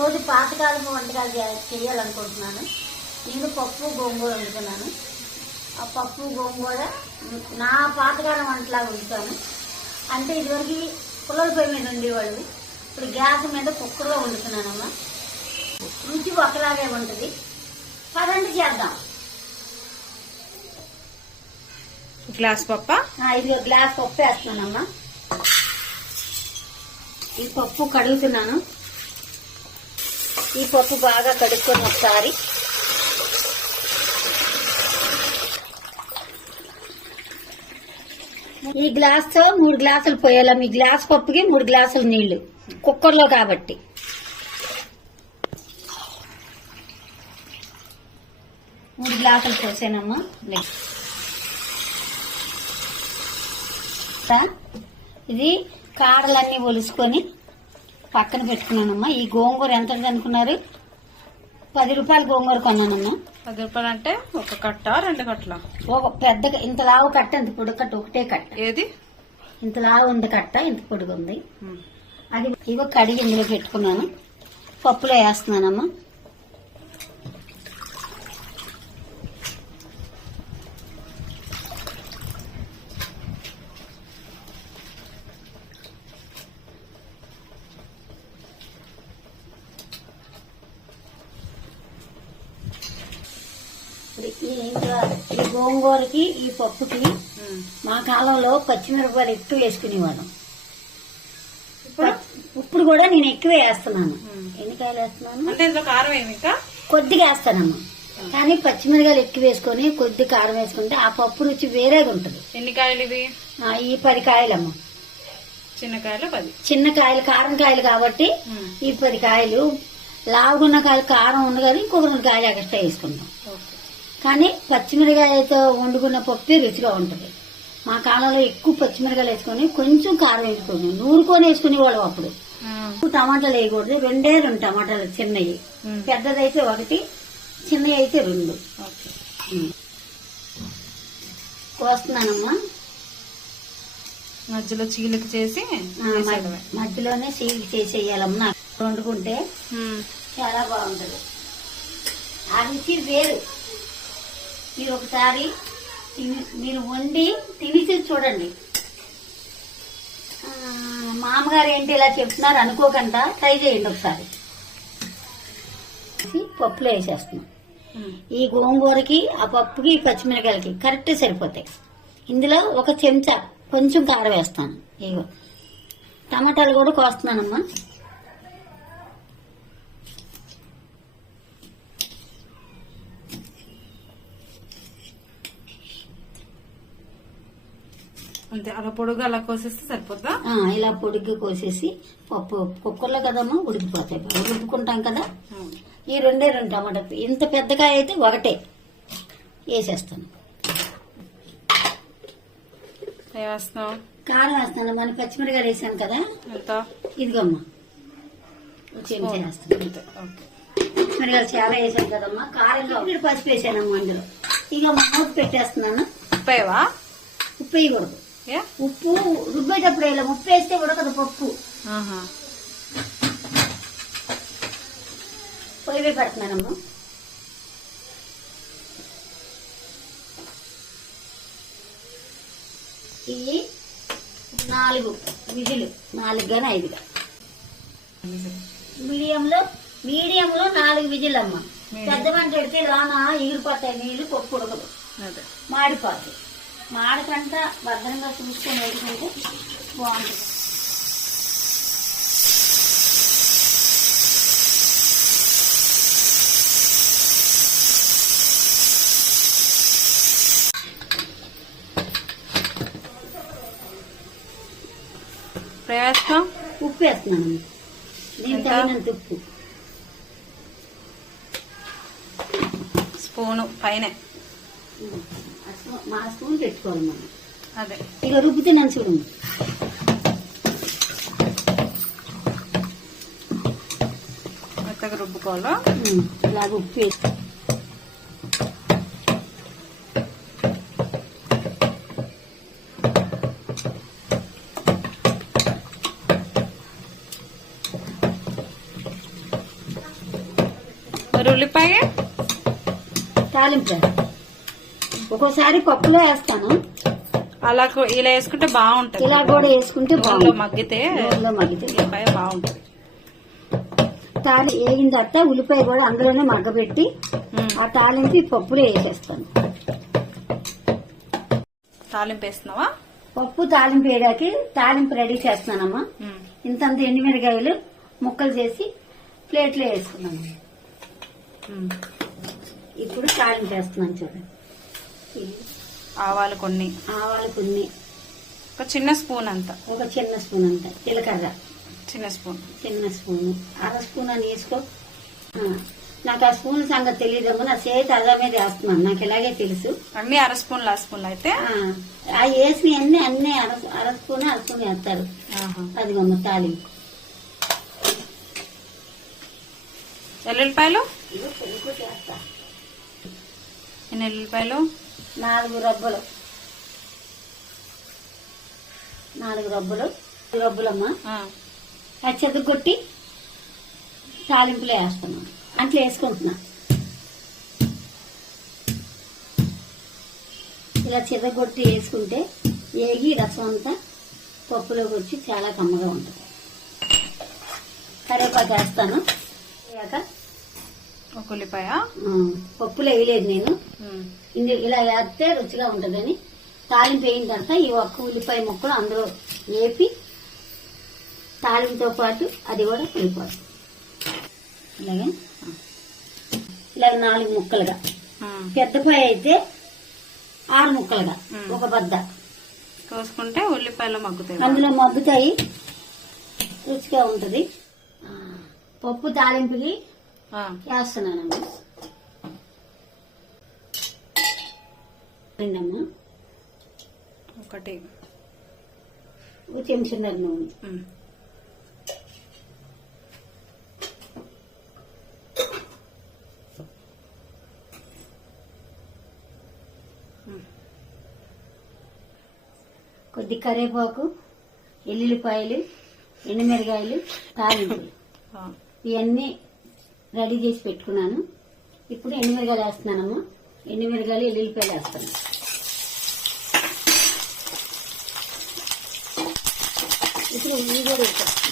ఈరోజు పాతకాలపు వంటకాలు చేయాలనుకుంటున్నాను. నేను పప్పు గోంగూర వండుతున్నాను. ఆ పప్పు గోంగూర నా పాతకాలం వంటలాగా వండుతాను. అంటే ఇదివరకు పుల్లల పొయ్యి మీద ఉండేవాళ్ళు, ఇప్పుడు గ్యాస్ మీద కుక్కర్లో వండుతున్నానమ్మా. రుచి ఒకలాగే ఉంటుంది. పదండి చేద్దాం. గ్లాస్ పప్ప, ఇది గ్లాస్ పప్పు వేస్తున్నానమ్మా. ఈ పప్పు కడుగుతున్నాను. ఈ పప్పు బాగా కడుక్కొని ఒకసారి ఈ గ్లాస్తో 3 గ్లాసులు పోయాలా. మీ గ్లాస్ పప్పుకి 3 గ్లాసులు నీళ్లు, కుక్కర్లో కాబట్టి. మూడు గ్లాసులు పోసానమ్మా. ఇది కాడలన్నీ ఒలుసుకొని పక్కన పెట్టుకున్నానమ్మా. ఈ గోంగూర ఎంత అనుకున్నారు? 10 రూపాయలు గోంగూర కొన్నానమ్మా. 10 రూపాయలు అంటే ఒక కట్ట 2 కట్టల? ఒక పెద్ద ఇంత లావు కట్ట, ఇంత పొడుగు కట్ట, ఒకటే కట్ట. ఏది ఇంత లావు ఉంది కట్ట, ఇంత పొడుగు ఉంది. అది ఇగో కడిగి ఇందులో పెట్టుకున్నాను. పప్పులో వేస్తున్నానమ్మా. ఈ గోంగూరకి ఈ పప్పుకి మా కాలంలో పచ్చిమిరపకాయలు ఎక్కువ వేసుకునేవాళ్ళం. ఇప్పుడు కూడా నేను ఎక్కువ వేస్తున్నాను. ఎన్ని కాయలు వేస్తున్నాను అంటే ఇందులో కారం ఏమి కొద్దిగా వేస్తానమ్మా. కానీ పచ్చిమిరపకాయలు ఎక్కువ వేసుకొని కొద్ది కారం వేసుకుంటే ఆ పప్పు రుచి వేరేగా ఉంటుంది. ఎన్ని కాయలు ఇవి? ఈ 10 కాయలమ్మా. చిన్న కాయలు 10. చిన్న కాయలు కారం కాయలు కాబట్టి ఈ 10 కాయలు. లావుగున్న కాయలు కారం ఉంది కదా, ఇంకొక 2 కాయలు ఎక్స్ట్రా వేసుకుంటాం. కానీ పచ్చిమిరకాయలతో వండుకున్న పప్పు రుచిగా ఉంటుంది. మా కాలంలో ఎక్కువ పచ్చిమిరకాయలు వేసుకొని కొంచెం కారం వేసుకొని నూరుకొని వేసుకునేవాళ్ళం. అప్పుడు టమాటాలు వేయకూడదు. 2 టమాటాలు చిన్నవి, పెద్దదైతే 1, చిన్నవి అయితే 2 కోస్తున్నానమ్మా. మధ్యలో చీలిక చేసి మధ్యలోనే చీలిక చేసేయాలమ్మా. వండుకుంటే చాలా బాగుంటది. ఆ రుచి వేరు. మీరు ఒకసారి మీరు వండి తిని చూడండి. మామగారు ఏంటి ఇలా చెప్తున్నారు అనుకోకుండా ట్రై చేయండి ఒకసారి. పప్పులో వేసేస్తున్నాం. ఈ గోంగూరకి, ఆ పప్పుకి, పచ్చిమిరకాయలకి కరెక్ట్ సరిపోతాయి. ఇందులో 1 చెంచా కొంచెం కారం వేస్తాను. ఇగో టమాటాలు కూడా కోస్తున్నానమ్మా. అంతే, అలా పొడుగు అలా కోసేస్తే సరిపోద్దా? ఇలా పొడుగు కోసేసి పప్పు కుక్కర్లో కదమ్మా ఉడికిపోతాయి. రుబ్బుకుంటాం కదా. ఈ 2 టమాటా, ఇంత పెద్దకాయ అయితే 1 వేసేస్తాను. కారం వేస్తాను. మన పచ్చిమిరకాయలు వేసాను కదా, ఇదిగమ్మా చెంచా వేస్తాను. పచ్చిమిరకాయలు చాలా వేసాను కదమ్మా. కారంలో పసుపు వేసానమ్మా. అందులో ఇక మూత పెట్టేస్తున్నాను. ఉప్పు వేయకూడదు. ఉప్పు రుబ్బేటప్పుడు ఇలా ఉప్పు వేస్తే ఉడకదు పప్పు. పొయ్యి పెడుతున్నానమ్మా. ఇవి 4 విజిల్, 4 గాని 5 గా. మీడియంలో 4 విజిల్ అమ్మా. పెద్ద మంట పెడితే లోన ఎగిరిపోతాయి నీళ్లు, పప్పు ఉడకదు, మాడిపోతాయి. మాడకంట భద్రంగా చూసుకొని వేసుకుంటే బాగుంటుంది. ఉప్పు వేస్తున్నాను. దీనికి తగినంత ఉప్పు. స్పూను పైన మా స్పూన్ పెట్టుకోవాలి మనం. అదే ఇక రుబ్బుతున్నాను చూడండి. మెత్తగా రుబ్బుకోవాలా. ఇలాగ ఉప్పు వేసి తాలింపు వేస్తాను. ఒక్కోసారి పప్పులో వేస్తాను, అలా ఇలా వేసుకుంటే బాగుంటది. ఇలా కూడా వేసుకుంటే నూనెలో బాగుంటుంది. మగ్గితే నూనెలో మగ్గితే ఉల్లిపాయ బాగుంటది. వేగిన తర్వాత ఉల్లిపాయ కూడా అందులోనే మగ్గబెట్టి ఆ తాలింపు ఈ పప్పులో వేసేస్తాను. తాలింపు వేస్తున్నావా? పప్పు తాలింపు వేయడానికి తాలింపు రెడీ చేస్తున్నానమ్మా. ఇంతంత ఎండుమిరగాయలు ముక్కలు చేసి ప్లేట్లో వేసుకున్నాను. ఇప్పుడు తాలింపు వేస్తున్నాను చూడండి. ఆవాలు కొన్ని, ఆవాలు కొన్ని, ఒక చిన్న స్పూన్ అంత, ఒక చిన్న స్పూన్ అంత జీలకర్ర, చిన్న స్పూన్, చిన్న స్పూను, అర స్పూన్ అని వేసుకో. నాకు ఆ స్పూన్ సంగతి తెలియదమ్మా, నా చేతి అదా మీద వేస్తున్నాను, నాకు ఇలాగే తెలుసు. అన్ని అర స్పూన్లు, స్పూన్లు అయితే ఆ వేసి అన్ని అర స్పూన్ వేస్తారు. అదిగమ్మ తాలింపు. ఎల్లుల్లిపాయలు చేస్తా. ఎన్ని ఎల్లుల్లిపాయలు? 4 రబ్బలు, 4 రబ్బలు, రబ్బులమ్మా. అది చెదగొట్టి తాలింపులో వేస్తున్నాను, అంట్లో వేసుకుంటున్నా. ఇలా చెదగొట్టి వేసుకుంటే ఏగి రసం అంతా పప్పులోకి వచ్చి చాలా కమ్మగా ఉంటుంది. కరివేపాకు వేస్తాను. ఒక ఉల్లిపాయ పప్పులో వేయలేదు నేను, ఇలా వేస్తే రుచిగా ఉంటుందని తాలింపు వేయిన తర్వాత ఈ ఒక్క ఉల్లిపాయ ముక్కలు అందులో వేపి తాలింపుతో పాటు అది కూడా కలిపాలి. ఇలాగే 4 ముక్కలుగా, పెద్దపాయ అయితే 6 ముక్కలుగా ఒక బద్ద కోసుకుంటే ఉల్లిపాయలు మగ్గుతాయి, అందులో మగ్గుతాయి, రుచిగా ఉంటది. పప్పు తాలింపుకి వేస్తున్నానమ్మా. ఒకటి చెంచున్నర నూనె, కొద్ది కరివేపాకు, ఎల్లుల్లిపాయలు, ఎండుమిరగాయలు, తాలింపులు ఇవన్నీ రెడీ చేసి పెట్టుకున్నాను. ఇప్పుడు ఎండుమిరగాయలు వేస్తున్నానమ్మా. ఎండుమిరగాయలు, ఎల్లుల్లిపాయలు వేస్తాను. ఇప్పుడు ఇవి కూడా వేసేస్తాను.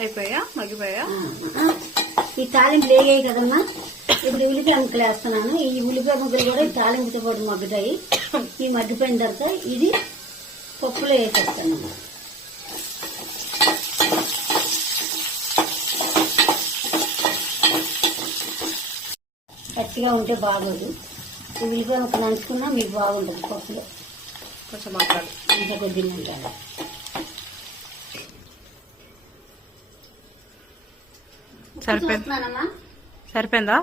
అయిపోయా, మగ్గిపోయా. ఈ తాలింపు లేగాయి కదమ్మా. ఇప్పుడు ఉల్లిపాయ ముక్కలు వేస్తున్నాను. ఈ ఉల్లిపాయ ముక్కలు కూడా తాలింపుతో పాటు మగ్గుతాయి. ఈ మగ్గిపోయిన తర్వాత ఇది పప్పులో వేసేస్తాను. పచ్చిగా ఉంటే బాగోదు. ఈ ఉల్లిపాయ ముక్కలు నంచుకున్నా మీకు బాగుంటుంది. పప్పులో కొంచెం మగ్గాలి, ఇంకా కొద్దిగా ఉండాలి. సరిపోయిందమ్మా? సరిపోయిందా?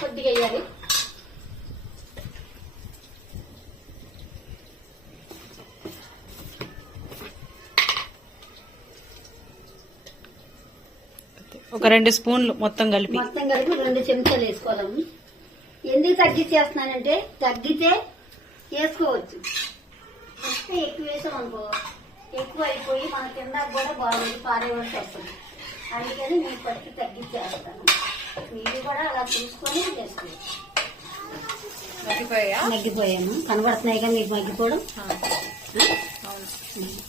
కొద్దిగా వేయాలి. ఒక 2 స్పూన్లు మొత్తం కలిపి 2 చెంచాలు వేసుకోవాలమ్మ. ఎందుకు తగ్గించేస్తున్నానంటే తగ్గితే వేసుకోవచ్చు, ఎక్కువ వేసాం అనుకో ఎక్కువ అయిపోయి మన కింద కూడా బాగుంది, పారేవలసి వస్తుంది. అందుకని మీ పట్టి తగ్గించేస్తాను. మీరు కూడా అలా చూసుకొని చేసుకోవచ్చు. మగ్గిపోయాను, కనబడుతున్నాయిగా మీకు మగ్గిపోవడం.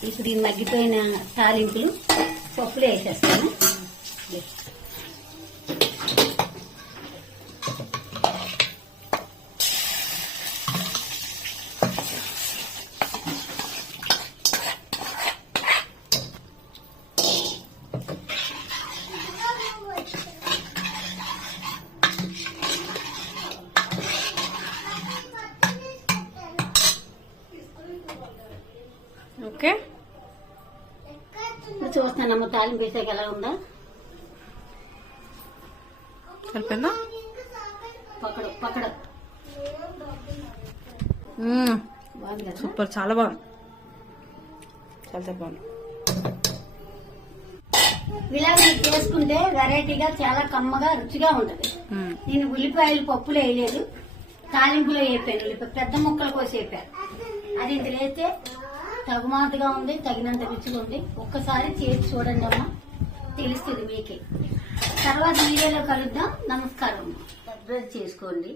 ఇప్పుడు ఈ మగ్గిపోయిన తాలింపులు పప్పులు వేసేస్తాను. ఓకే, చూస్తానమ్మ తాలింపు వేసాక ఎలా ఉందా. సరిపోయిందా? పకడ సూపర్, చాలా బాగుంది, చాలా బాగుంది. ఇలా మీరు చేసుకుంటే వెరైటీగా చాలా కమ్మగా రుచిగా ఉంటది. నేను ఉల్లిపాయలు పప్పులో వేయలేదు, తాలింపులో వేపాను. ఉల్లిపాయ పెద్ద ముక్కలు కోసి వేపాను. అది ఇంత వేస్తే తగుమాతగా ఉంది, తగినంత రుచిగా ఉంది. ఒక్కసారి చేసి చూడండి అమ్మా, తెలుస్తుంది మీకే. తర్వాత వీడియోలో కలుద్దాం. నమస్కారం. సబ్స్క్రైబ్ చేసుకోండి.